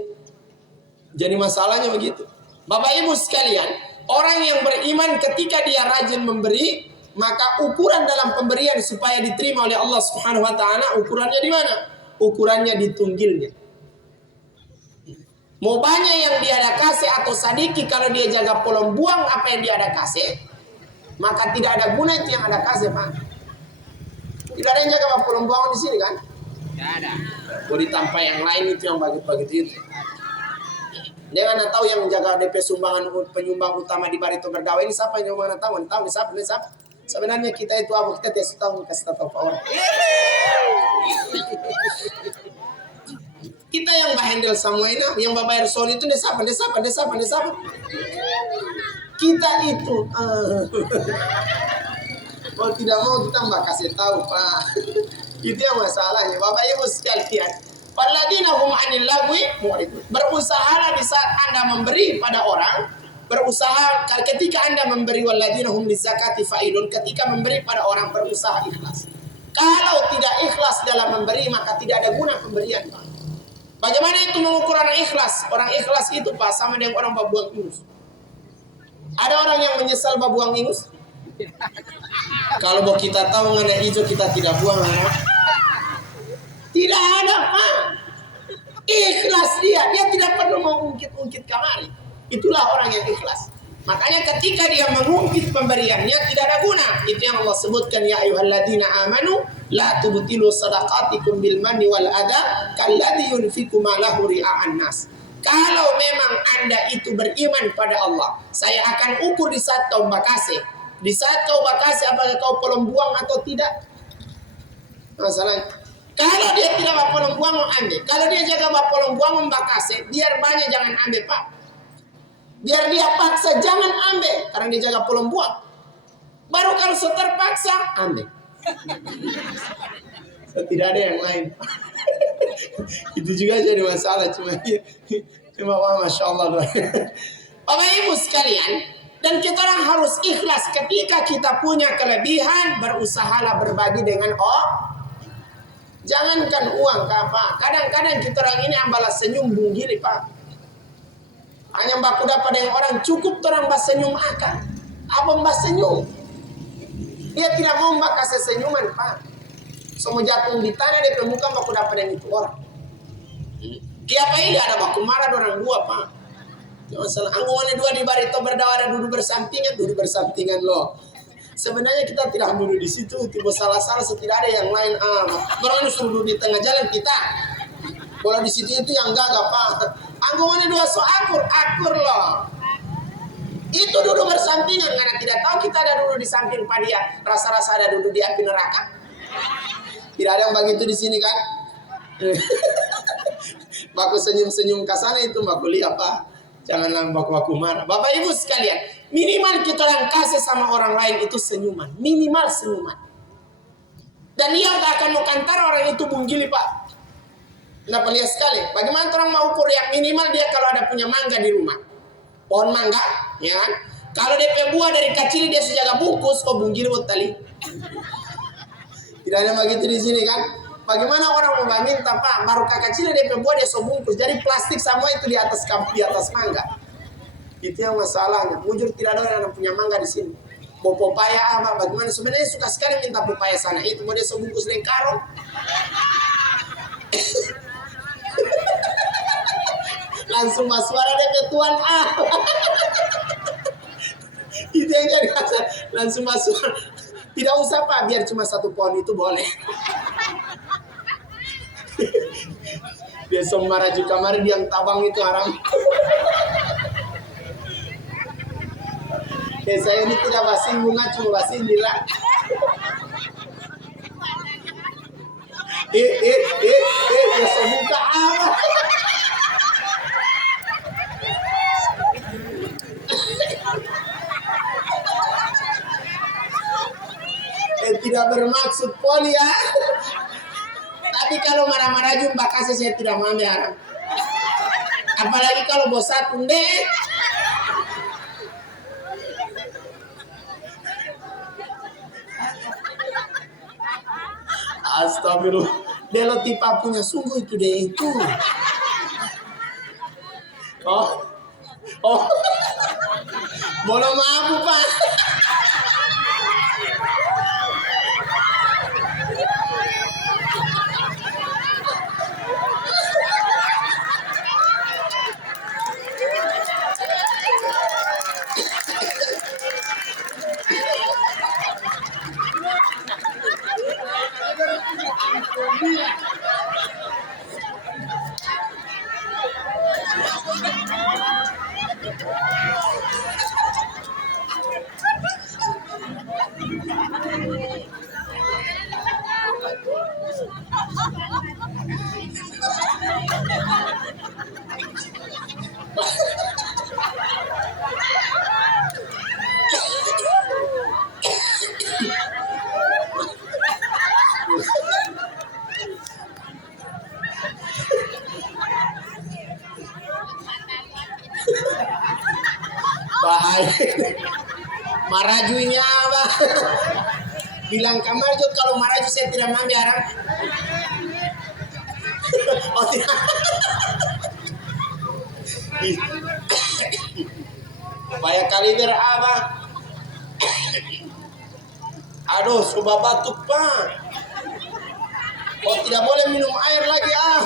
Jadi masalahnya begitu. Bapak Ibu sekalian, orang yang beriman ketika dia rajin memberi, maka ukuran dalam pemberian supaya diterima oleh Allah Subhanahu wa taala, ukurannya di mana? Ukurannya di tunggilnya. Mau banyak yang dia ada kasih atau sadiki, kalau dia jaga polong buang apa yang dia ada kasih, maka tidak ada guna itu yang ada kasih Pak. Tidak ada yang jaga polong buang di sini kan? Tidak ada. Boleh tanpa yang lain itu yang begitu itu. Dia mana tahu yang menjaga DP sumbangan penyumbang utama di Barito Berdakwah ini siapa yang mana tahu? Tahu siapa? Sebenarnya kita itu apa? Kita tidak tahu kasih tahu orang. Kita yang handle semua ini, yang bayar sol itu siapa? Kita itu. Oh tidak mau kita mbak kasih tahu Pak. Itu yang masalahnya Bapak Ibu sekalian. Walladzina hum 'anil lagwi mu'ridun. Berusahalah di saat Anda memberi pada orang, berusaha ketika Anda memberi walladzina hum lizakati fa'ilun, ketika memberi pada orang berusaha ikhlas. Kalau tidak ikhlas dalam memberi maka tidak ada guna pemberian Pak. Bagaimana itu mengukur orang ikhlas? Orang ikhlas itu Pak sama dengan orang babuang ingus. Ada orang yang menyesal babuang ingus? Kalau mau kita tahu mengenai hijau kita tidak buang. Tidak ada Pak. Ikhlas dia tidak perlu mengungkit-ungkit kamari. Itulah orang yang ikhlas. Makanya ketika dia mengungkit pemberiannya tidak ada guna. Itu yang Allah sebutkan, ya ayyuhalladzina amanu la tubtilu sadaqatikum bil manni wal adha kalladzi yunfiqu malahu ria'an nas. Kalau memang Anda itu beriman pada Allah, saya akan ukur di saat kau bakase. Di saat kau bakase apakah kau pelong buang atau tidak? Masalahnya kalau dia tidak pelong buang ambil. Kalau dia jaga pelong buang membakase, biar banyak jangan ambil Pak. Biar dia paksa jangan ambil karena dia jaga pelong buang. Baru kalau terpaksa ambil. Tidak ada yang lain. Itu juga jadi masalah cuma masya Allah. Bapak Ibu sekalian, dan kita orang harus ikhlas ketika kita punya kelebihan, berusahalah berbagi dengan jangankan uang Pak. Kadang-kadang kita orang ini ambalah senyum bunggili Pak. Hanya baku dapat dengan orang cukup orang mbak senyum akan. Apa mbak senyum? Dia tidak mau mbak kasih senyuman Pak. Semua jatuh di tanah dia muka baku dapat dengan itu orang. Kiapa ini ada baku marah orang dua Pak. Jangan salah. Anggungannya dua di barito berdakwah duduk bersampingan loh. Sebenarnya kita tidak duduk di situ. Tiba salah-salah tidak ada yang lain. Orang suruh duduk di tengah jalan kita. Bola di situ itu yang gagah Pak. Anggungannya dua so akur loh. Itu duduk bersampingan karena tidak tahu kita ada duduk di samping Pak dia. Rasa-rasa ada duduk di api neraka. Tidak ada yang begitu di sini kan? Baku senyum-senyum ke sana itu baku lihat Pak. Jangan baku marah. Bapak Ibu sekalian, minimal kita orang kasih sama orang lain itu senyuman. Minimal senyuman. Dan dia tak akan mau kantar orang itu bunggili Pak. Nah lihat sekali, bagaimana orang mau ukur yang minimal dia kalau ada punya mangga di rumah, pohon mangga, ya kan? Kalau dia buah dari kecil dia sudah jaga bungkus, bunggil buat tali. Tidak ada begitu di sini kan? Bagaimana orang mau minta Pak, baru kecil dia buah dia so bungkus, jadi plastik semua itu di atas mangga. Itu yang masalahnya. Mujur tidak ada orang yang punya mangga di sini. Mau pepaya apa? Bagaimana sebenarnya suka sekali minta pepaya sana. Itu mau dia so bungkus dengan karung. Langsung masuk ada ketuan itu yang jadi masalah. Langsung masuk. Tidak usah Pak, biar cuma satu pohon itu boleh. Dia semara juga mari dia tabang itu haram. Saya ini tidak basing bunga, cuma basing nila. Dia sebuka apa? Tidak bermaksud poli ya. Tapi kalau marah-marah jumpa kasih saya tidak mau ya. Apalagi kalau bosan deh. Astagfirullah. Delo tipa punya sungguh itu deh itu. Oh. Boleh maaf Pak. Bahaya. Marajunya apa? Bilang kamar juga kalau maraju saya tidak mau biarkan. Oh tidak. Supaya kaliber apa? Aduh, coba batuk pak. Oh tidak boleh minum air lagi ah.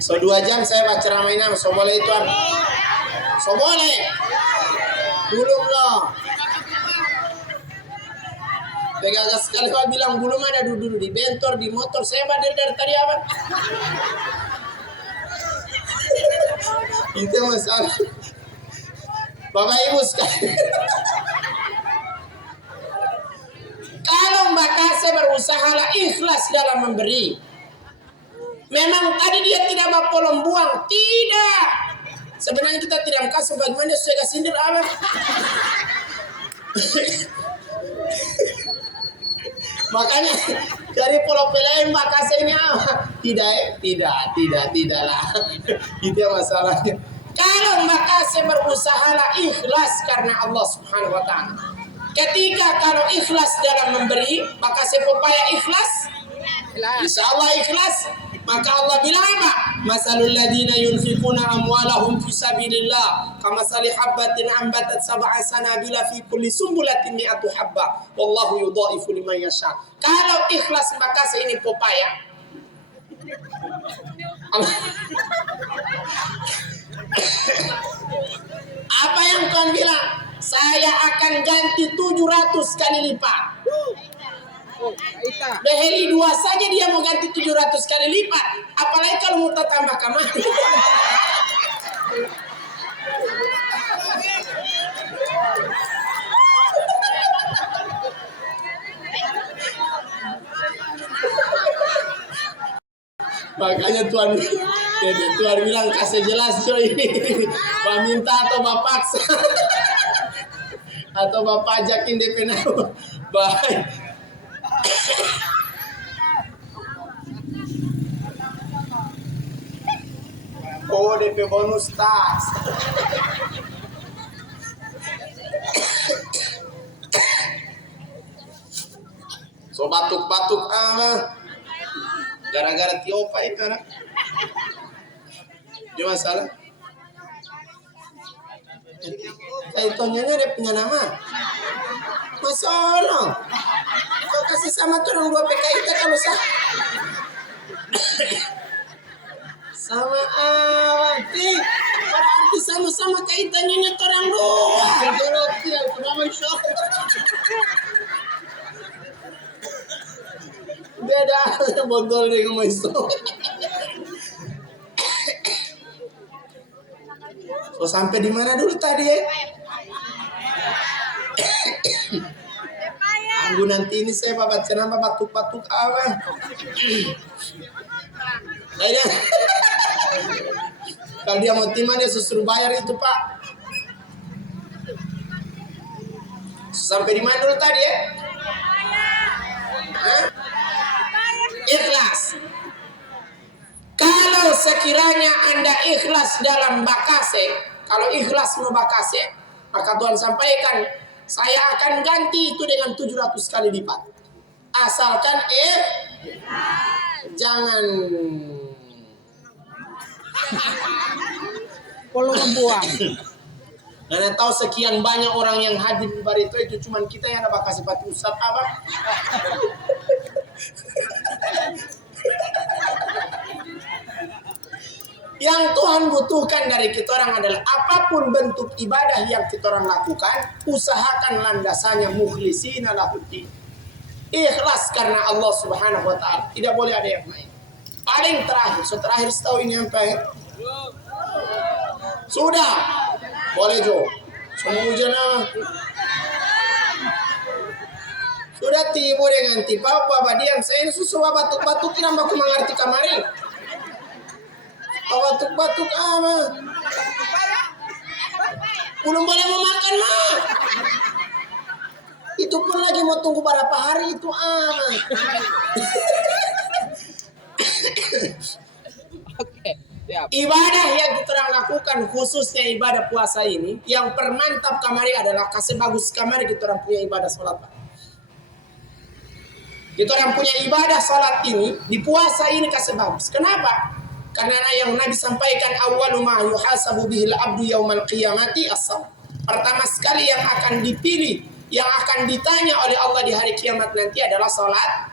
So 2 jam saya baca ramainya, so boleh itu an. So boleh. Belum loh. Pegang sekali kau bilang belum ada duduk di bentor di motor saya dari tadi apa? Itu masalah. Bapak Ibu sekalian. Kalau Mbak Kase berusaha ikhlas dalam memberi. Memang tadi dia tidak mau polong buang, tidak. Sebenarnya kita tidak kasih bagaimana saya kasih sindir apa? Makanya dari pulau lain Mbak Kase ini apa? Tidaklah. Itu yang masalahnya. Kalau Mbak Kase berusaha ikhlas karena Allah Subhanahu Wa Taala. Ketika kalau ikhlas dalam memberi, Mbak Kase Popaya ikhlas. Insya Allah ikhlas. Maka Allah bilang apa? Masalul ladina yunfikuna amwalahum fi sabilillah kamasali habbatin ambatat sab'a sanabila fi kulli sumbulatin mi'atu habba wallahu yudha'ifu liman yasha. Kalau ikhlas maka ini popaya. Apa yang Tuhan bilang? Saya akan ganti 700 kali lipat. Beheli 2 saja dia mau ganti 700 kali lipat. Apalagi kalau mau tambah kamari. Makanya Tuhan bilang kasih jelas coy. Pak minta atau Bapak paksa. Atau Bapak ajakin DP nama. Baik. Oh DP bonus tax. So batuk-batuk gara-gara Tiopa itu anak. Dia masalah. Kaitannya dia punya nama. Masalah. Kau kasih sama tuh orang 2 PKI kita kalau sah. Sama awati. Berarti sama-sama kaitannya orang 2. Beda botol deh kamu itu. So sampai di mana dulu tadi ya? Anggu nanti ini saya baca nama batuk-batuk apa? Kayaknya kalau dia mau timah dia suruh bayar itu pak. Sampai di mana dulu tadi ya? Hah? Ikhlas. Kalau sekiranya Anda ikhlas dalam bakase, kalau ikhlas mau bakase, maka Tuhan sampaikan, saya akan ganti itu dengan 700 kali lipat. Asalkan jangan Kalau membuang. Karena tahu sekian banyak orang yang hadir di barito itu cuman kita yang ada bakasi pati usap apa? Yang Tuhan butuhkan dari kita orang adalah apapun bentuk ibadah yang kita orang lakukan, usahakan landasannya mukhlisina lahuddin. Ikhlas karena Allah Subhanahu wa taala. Tidak boleh ada yang lain. Paling terakhir, terakhir setahu ini sampai sudah. Boleh Jo. Semua hujan sudah tiba dengan tiba Bapak diam. Saya ini susu batuk-batuk kenapa aku mengerti kamari. Batuk-batuk belum boleh mau makan mah. Itu pun lagi mau tunggu berapa hari itu Oke, siap. Ibadah yang kita orang lakukan khususnya ibadah puasa ini yang permantap kamari adalah kasih bagus kamari kita orang punya ibadah sholat Pak. Kita orang punya ibadah salat ini, di puasa ini kasih bagus. Kenapa? Karena yang Nabi sampaikan, awwalu ma yuhasabu bihil abdu yaumal qiyamati as-salat. Pertama sekali yang akan dipilih, yang akan ditanya oleh Allah di hari kiamat nanti adalah salat.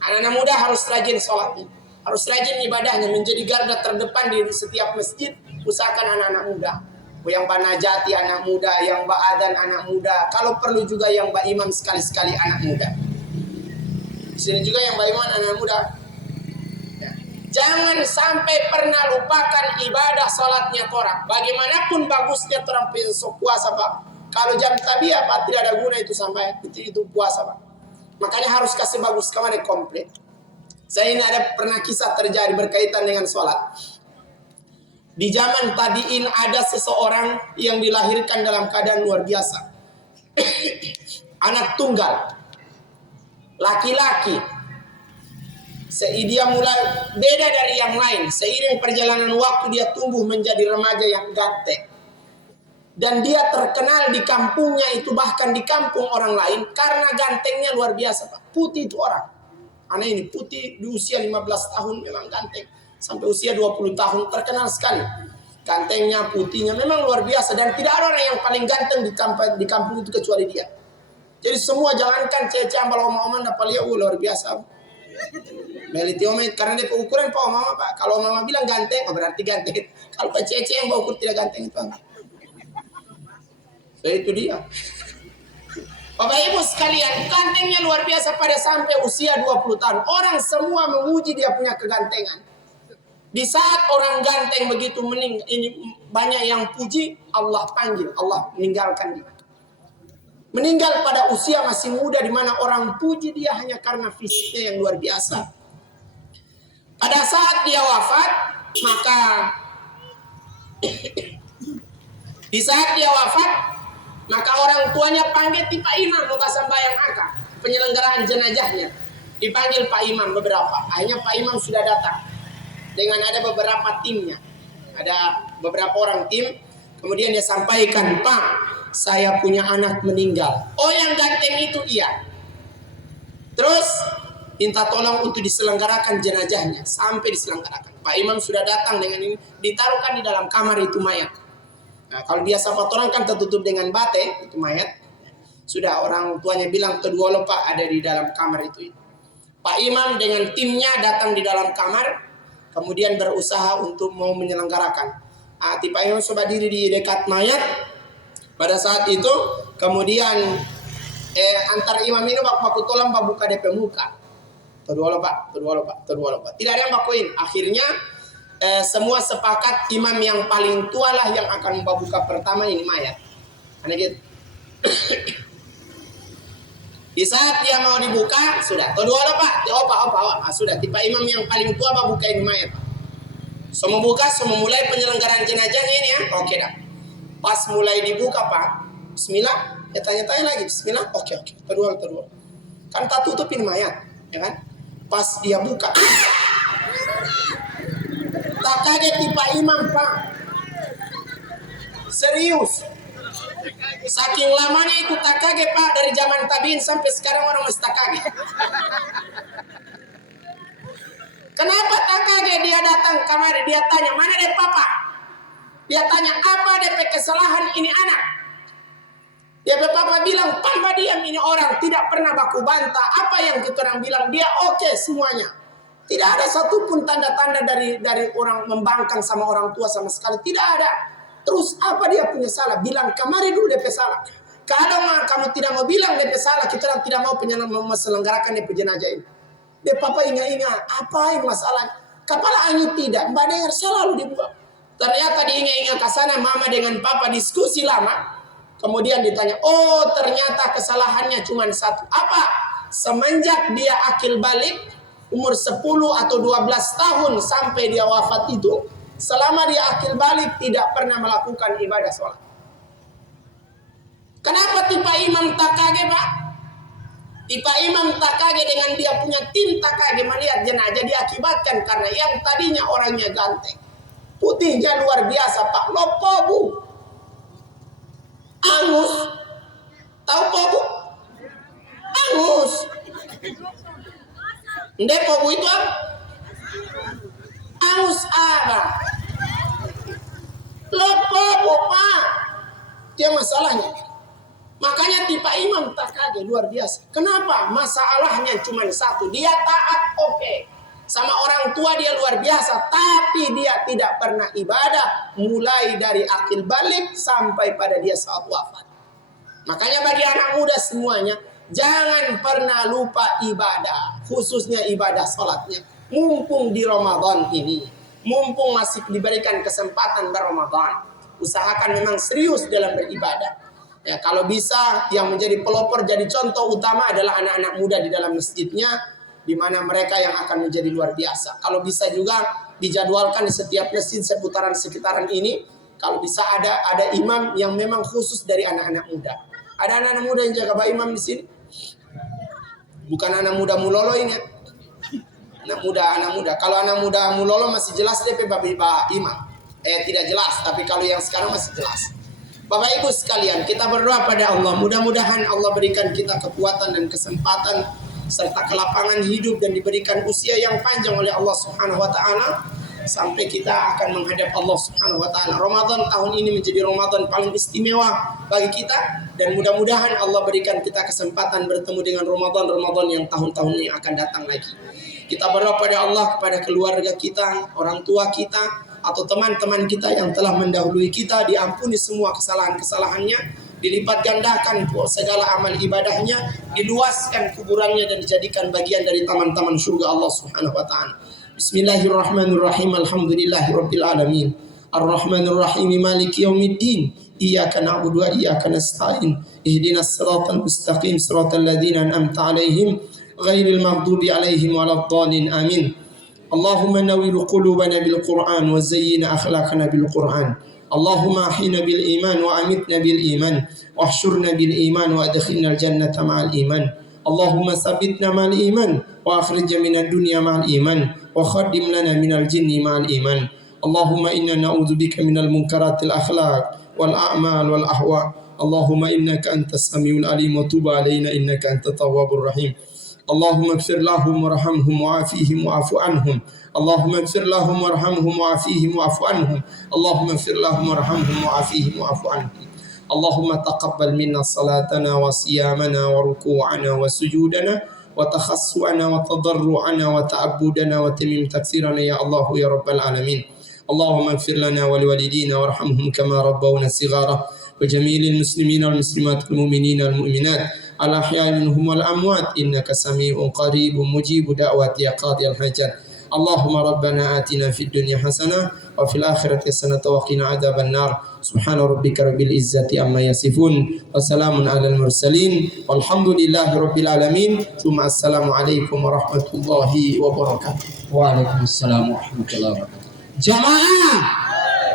Anak-anak muda harus rajin salatnya, harus rajin ibadahnya, menjadi garda terdepan di setiap masjid. Usahakan anak-anak muda, yang Mbak Najati anak muda, yang Mbak Adan anak muda, kalau perlu juga yang Mbak Imam sekali-sekali anak muda. Di sini juga yang Mbak Imam anak muda. Ya. Jangan sampai pernah lupakan ibadah salatnya orang. Bagaimanapun bagusnya orang puasa Pak, kalau jam tabiah Pak tidak ada guna itu sampai itu puasa Pak. Makanya harus kasih bagus kemarin komplit. Saya ini ada pernah kisah terjadi berkaitan dengan sholat. Di zaman tabi'in ada seseorang yang dilahirkan dalam keadaan luar biasa. Anak tunggal. Laki-laki. Dia mulai beda dari yang lain. Seiring perjalanan waktu dia tumbuh menjadi remaja yang ganteng. Dan dia terkenal di kampungnya itu, bahkan di kampung orang lain, karena gantengnya luar biasa Pak. Putih itu orang. Aneh ini putih di usia 15 tahun memang ganteng. Sampai usia 20 tahun terkenal sekali. Gantengnya, putihnya memang luar biasa. Dan tidak ada orang yang paling ganteng di kampung itu kecuali dia. Jadi semua jangankan cece ambal oma-oma dapat lihat luar biasa. Meliti oma karena dia ukuran Pak Oma Pak. Kalau Mama bilang ganteng, berarti ganteng. Kalau Pak cece yang ukur tidak ganteng itu. So, itu dia. Bapak Ibu sekalian, gantengnya luar biasa pada sampai usia 20 tahun. Orang semua memuji dia punya kegantengan. Di saat orang ganteng begitu ini banyak yang puji, Allah panggil, Allah meninggalkan dia. Meninggal pada usia masih muda di mana orang puji dia hanya karena fisiknya yang luar biasa. Pada saat dia wafat, maka di saat dia wafat, maka orang tuanya panggil Pak Imam muka sembahyang akad, penyelenggaraan jenazahnya. Dipanggil Pak Imam beberapa. Akhirnya Pak Imam sudah datang dengan ada beberapa timnya. Ada beberapa orang tim. Kemudian dia sampaikan, Pak, saya punya anak meninggal. Oh, yang ganteng itu iya. Terus minta tolong untuk diselenggarakan jenazahnya. Sampai diselenggarakan. Pak Imam sudah datang dengan ini. Ditaruhkan di dalam kamar itu mayat. Nah, kalau biasa orang kan tertutup dengan bate, itu mayat. Sudah orang tuanya bilang, kedua lo Pak ada di dalam kamar itu. Pak Imam dengan timnya datang di dalam kamar. Kemudian berusaha untuk mau menyelenggarakan. Pak Imam coba diri di dekat mayat. Pada saat itu, kemudian antar imam ini baku tolong buka DP muka. Kedua lo Pak. Tidak ada yang bakuin. Akhirnya semua sepakat imam yang paling tua lah yang akan membuka pertama ini mayat. Aneh gitu. Di saat dia mau dibuka, sudah. Kedua lo Pak. Opa. Sudah. Tipe imam yang paling tua buka ini mayat. Semua buka, semua mulai penyelenggaraan jenazahnya ini ya. Oke dah. Pas mulai dibuka Pak, bismillah, ya tanya-tanya lagi, bismillah, oke, kedua. Kan tak tutupin mayat, ya kan? Pas dia buka, tak kaget tipe imam Pak. Serius. Saking lamanya itu tak kaget Pak, dari zaman tabiin sampai sekarang orang masih tak kaget. Kenapa tak kaget? Dia datang kamar, dia tanya, mana deh papa? Dia tanya, apa DP kesalahan ini anak? Dia papa bilang, papa diam ini orang tidak pernah baku bantah. Apa yang kita orang bilang, dia oke semuanya. Tidak ada satupun tanda-tanda dari orang membangkang sama orang tua sama sekali. Tidak ada. Terus apa dia punya salah? Bilang kemarin dulu DP salah. Kalau kamu tidak mau bilang DP salah, kita orang tidak mau menyelenggarakan DP jenazah ini. Dia papa ingat-ingat, apa yang masalah? Kepala angin tidak, Mbak dengar selalu dibuat. Ternyata diingat-ingat ke sana, mama dengan papa diskusi lama. Kemudian ditanya, oh ternyata kesalahannya cuma satu. Apa? Semenjak dia akil balik, umur 10 atau 12 tahun sampai dia wafat itu, selama dia akil balik tidak pernah melakukan ibadah sholat. Kenapa tipe imam tak kaget Pak? Tipe imam tak kaget dengan dia punya tim tak kaget melihat jenazah diakibatkan karena yang tadinya orangnya ganteng, putihnya luar biasa Pak, lo pobu, angus, tahu pobu? Angus, Ndepo bu itu apa? Aus ada. Lopo bu pak. Itu masalahnya. Makanya tipe imam tak kaget luar biasa. Kenapa? Masalahnya cuma satu. Dia taat oke. Sama orang tua dia luar biasa. Tapi dia tidak pernah ibadah. Mulai dari akil balik sampai pada dia saat wafat. Makanya bagi anak muda semuanya. Jangan pernah lupa ibadah. Khususnya ibadah salatnya. Mumpung di Ramadan ini. Mumpung masih diberikan kesempatan berRamadan. Usahakan memang serius dalam beribadah. Ya, kalau bisa yang menjadi pelopor jadi contoh utama adalah anak-anak muda di dalam masjidnya, di mana mereka yang akan menjadi luar biasa. Kalau bisa juga dijadwalkan di setiap masjid seputaran sekitaran ini, kalau bisa ada imam yang memang khusus dari anak-anak muda. Ada anak-anak muda yang jaga Pak Imam di sini? Bukan anak muda mulolo ini. Anak muda. Kalau anak muda mulolo masih jelas DP Pak Imam. Tidak jelas, tapi kalau yang sekarang masih jelas. Bapak Ibu sekalian, kita berdoa pada Allah. Mudah-mudahan Allah berikan kita kekuatan dan kesempatan serta kelapangan hidup dan diberikan usia yang panjang oleh Allah Subhanahu wa taala sampai kita akan menghadap Allah Subhanahu wa taala. Ramadan tahun ini menjadi Ramadan paling istimewa bagi kita dan mudah-mudahan Allah berikan kita kesempatan bertemu dengan Ramadan yang tahun-tahun yang akan datang lagi. Kita berdoa pada Allah, kepada keluarga kita, orang tua kita, atau teman-teman kita yang telah mendahului kita, diampuni semua kesalahan-kesalahannya, dilipat gandakan segala amal ibadahnya, diluaskan kuburannya dan dijadikan bagian dari taman-taman surga Allah Subhanahu wa taala. Bismillahirrahmanirrahim. Alhamdulillahirabbil alamin. Arrahmanirrahim. Maliki yaumiddin. Iyyaka na'budu wa iyyaka nasta'in. Ihdinas siratal mustaqim. Siratal ladzina an'amta 'alaihim ghairil maghdubi 'alaihim waladdallin. Amin. اللهم نور قلوبنا بالقرآن وزين أخلاقنا بالقرآن اللهم أحينا بالإيمان وأمتنا بالإيمان واحشرنا بالإيمان وأدخلنا الجنة مع الإيمان اللهم ثبتنا مع الإيمان وأخرج من الدنيا مع الإيمان وخدم لنا من الجن مع الإيمان اللهم إنا نعوذ بك من المنكرات الأخلاق والأعمال والأهواء اللهم إنك أنت السميع العليم وتب علينا إنك أنت التواب الرحيم اللهم اغفر لهم وارحمهم وعافيهم واعف عنهم اللهم اغفر لهم وارحمهم وعافيهم واعف عنهم اللهم اغفر لهم وارحمهم وعافيهم واعف عنهم اللهم تقبل منا صلاتنا وصيامنا وركوعنا وسجودنا وتخصعنا وتضرعنا وتعبدنا وتميم تكثيرنا يا الله يا رب العالمين اللهم اغفر لنا ولوالدينا وارحمهم كما ربونا صغارا وجميع المسلمين والمسلمات المؤمنين والمؤمنات الأحياء منهم والأموات إنك سميع قريب مجيب دعوات يا قاضي الحاجات اللهم ربنا آتنا في الدنيا حسنة وفي الآخرة حسنة وقنا عذاب النار سبحان ربك رب العزة عما يصفون وسلام على المرسلين والحمد لله رب العالمين ثم السلام عليكم ورحمة الله وبركاته. Waalaikumsalam warahmatullahi wabarakatuh. Jamaah,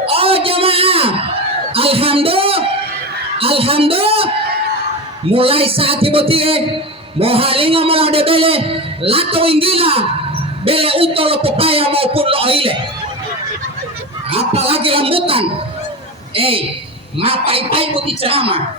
oh jamaah, alhamdulillah, mulai saat ibutie mohalinga mau de bele lato inggila bele utolo pepaya maupun loile, apalagi rambutan, mapai-pai putih ceramah,